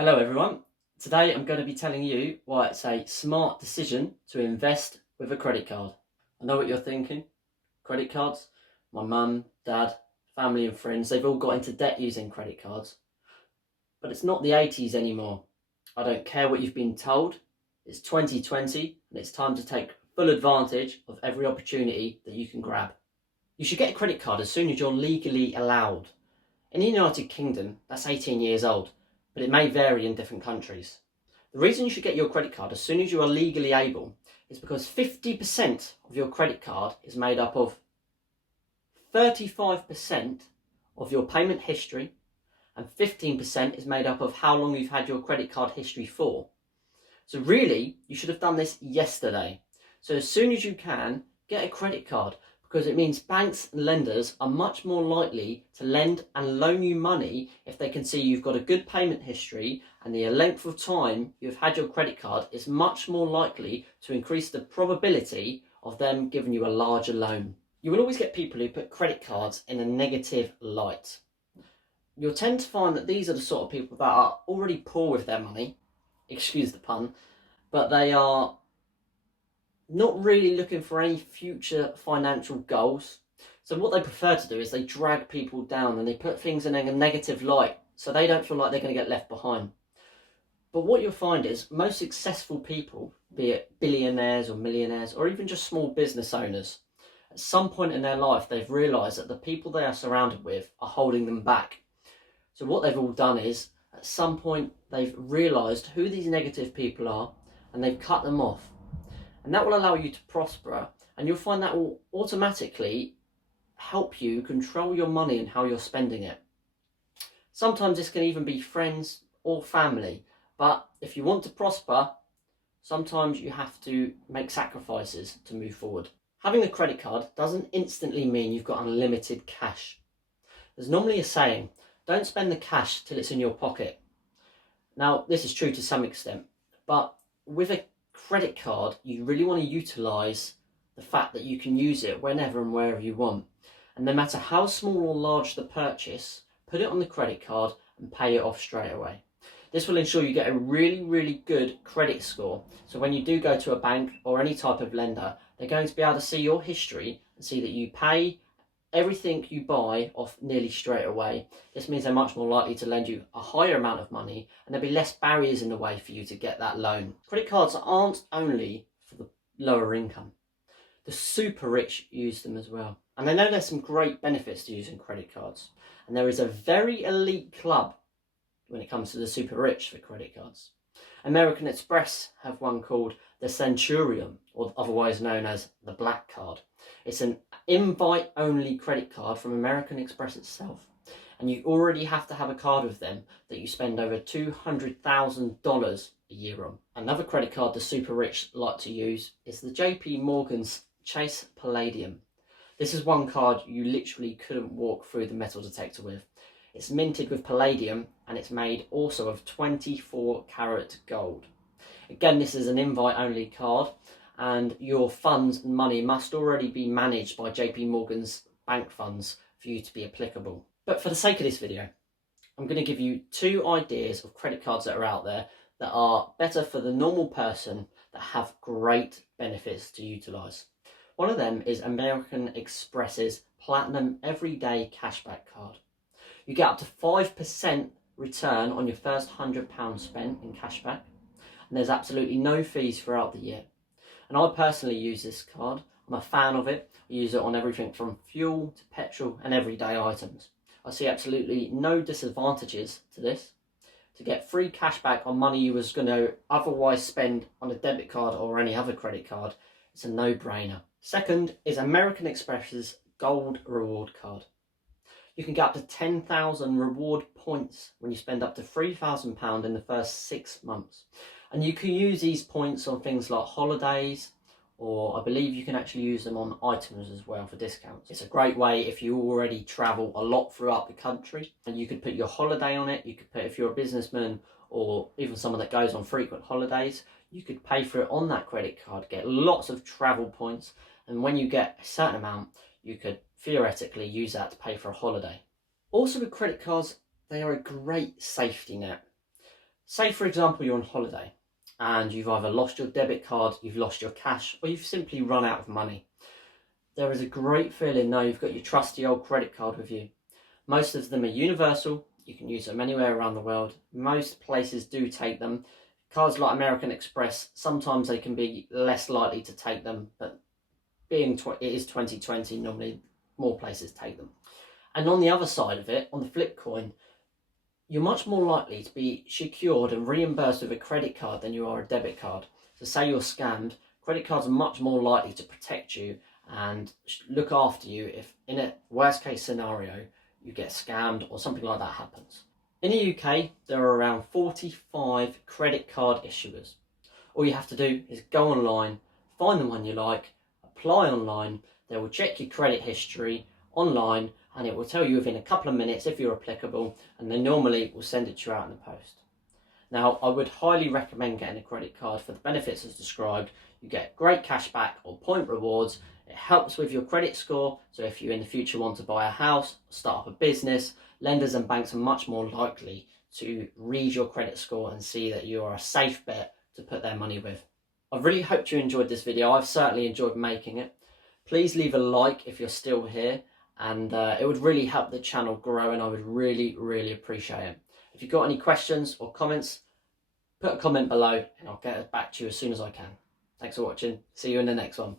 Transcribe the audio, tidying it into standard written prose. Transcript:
Hello everyone. Today I'm going to be telling you why it's a smart decision to invest with a credit card. I know what you're thinking. Credit cards? My mum, dad, family and friends, they've all got into debt using credit cards. But it's not the 80s anymore. I don't care what you've been told. It's 2020 and it's time to take full advantage of every opportunity that you can grab. You should get a credit card as soon as you're legally allowed. In the United Kingdom, that's 18 years old, but it may vary in different countries. The reason you should get your credit card as soon as you are legally able is because 50% of your credit card is made up of 35% of your payment history and 15% is made up of how long you've had your credit card history for. So really, you should have done this yesterday. So as soon as you can, get a credit card, because it means banks and lenders are much more likely to lend and loan you money if they can see you've got a good payment history, and the length of time you've had your credit card is much more likely to increase the probability of them giving you a larger loan. You will always get people who put credit cards in a negative light. You'll tend to find that these are the sort of people that are already poor with their money, excuse the pun, but they are not really looking for any future financial goals. So what they prefer to do is they drag people down and they put things in a negative light so they don't feel like they're going to get left behind. But what you'll find is most successful people, be it billionaires or millionaires or even just small business owners, at some point in their life they've realised that the people they are surrounded with are holding them back. So what they've all done is at some point they've realised who these negative people are and they've cut them off. And that will allow you to prosper, and you'll find that will automatically help you control your money and how you're spending it. Sometimes this can even be friends or family, but if you want to prosper, sometimes you have to make sacrifices to move forward. Having a credit card doesn't instantly mean you've got unlimited cash. There's normally a saying, don't spend the cash till it's in your pocket. Now, this is true to some extent, but with a credit card, you really want to utilise the fact that you can use it whenever and wherever you want. And no matter how small or large the purchase, put it on the credit card and pay it off straight away. This will ensure you get a really good credit score. So when you do go to a bank or any type of lender, they're going to be able to see your history and see that you pay everything you buy off nearly straight away. This means they're much more likely to lend you a higher amount of money and there'll be less barriers in the way for you to get that loan. Credit cards aren't only for the lower income. The super rich use them as well. And I know there's some great benefits to using credit cards. And there is a very elite club when it comes to the super rich for credit cards. American Express have one called the Centurion, or otherwise known as the Black Card. It's an invite-only credit card from American Express itself, and you already have to have a card with them that you spend over $200,000 a year on. Another credit card the super rich like to use is the JP Morgan's Chase Palladium. This is one card you literally couldn't walk through the metal detector with. It's minted with palladium and it's made also of 24 karat gold. Again, this is an invite-only card, and your funds and money must already be managed by JP Morgan's bank funds for you to be applicable. But for the sake of this video, I'm going to give you 2 ideas of credit cards that are out there that are better for the normal person that have great benefits to utilise. One of them is American Express's Platinum Everyday Cashback Card. You get up to 5% return on your first £100 spent in cashback, and there's absolutely no fees throughout the year. And I personally use this card. I'm a fan of it. I use it on everything from fuel to petrol and everyday items. I see absolutely no disadvantages to this. To get free cashback on money you was going to otherwise spend on a debit card or any other credit card, it's a no-brainer. Second is American Express's Gold Reward Card. You can get up to 10,000 reward points when you spend up to £3,000 in the first 6 months. And you can use these points on things like holidays, or I believe you can actually use them on items as well for discounts. It's a great way if you already travel a lot throughout the country, and you could put your holiday on it. You could put, if you're a businessman or even someone that goes on frequent holidays, you could pay for it on that credit card, get lots of travel points, and when you get a certain amount, you could theoretically use that to pay for a holiday. Also with credit cards, they are a great safety net. Say for example you're on holiday and you've either lost your debit card, you've lost your cash, or you've simply run out of money. There is a great feeling now you've got your trusty old credit card with you. Most of them are universal, you can use them anywhere around the world. Most places do take them. Cards like American Express, sometimes they can be less likely to take them, but it is 2020, normally more places take them. And on the other side of it, on the flip coin, you're much more likely to be secured and reimbursed with a credit card than you are a debit card. So say you're scammed, credit cards are much more likely to protect you and look after you if in a worst case scenario you get scammed or something like that happens. In the UK, there are around 45 credit card issuers. All you have to do is go online, find the one you like, apply online, they will check your credit history online and it will tell you within a couple of minutes if you're applicable, and they normally will send it to you out in the post. Now, I would highly recommend getting a credit card for the benefits as described. You get great cashback or point rewards. It helps with your credit score, so if you in the future want to buy a house, start up a business, lenders and banks are much more likely to read your credit score and see that you are a safe bet to put their money with. I really hope you enjoyed this video. I've certainly enjoyed making it. Please leave a like if you're still here, and it would really help the channel grow, and I would really appreciate it. If you've got any questions or comments, put a comment below and I'll get back to you as soon as I can. Thanks for watching. See you in the next one.